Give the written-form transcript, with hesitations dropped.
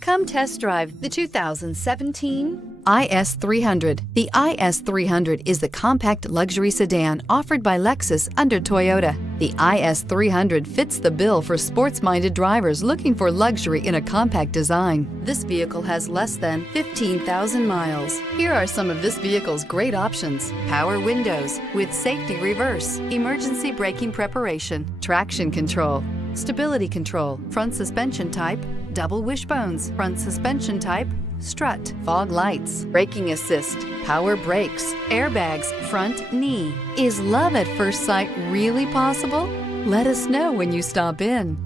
Come test drive the 2017 IS300. The IS300 is the compact luxury sedan offered by Lexus under Toyota. The IS300 fits the bill for sports-minded drivers looking for luxury in a compact design. This vehicle has less than 15,000 miles. Here are some of this vehicle's great options: power windows with safety reverse, emergency braking preparation, traction control, stability control, front suspension type, double wishbones, front suspension type, strut, fog lights, braking assist, power brakes, airbags, front knee. Is love at first sight really possible? Let us know when you stop in.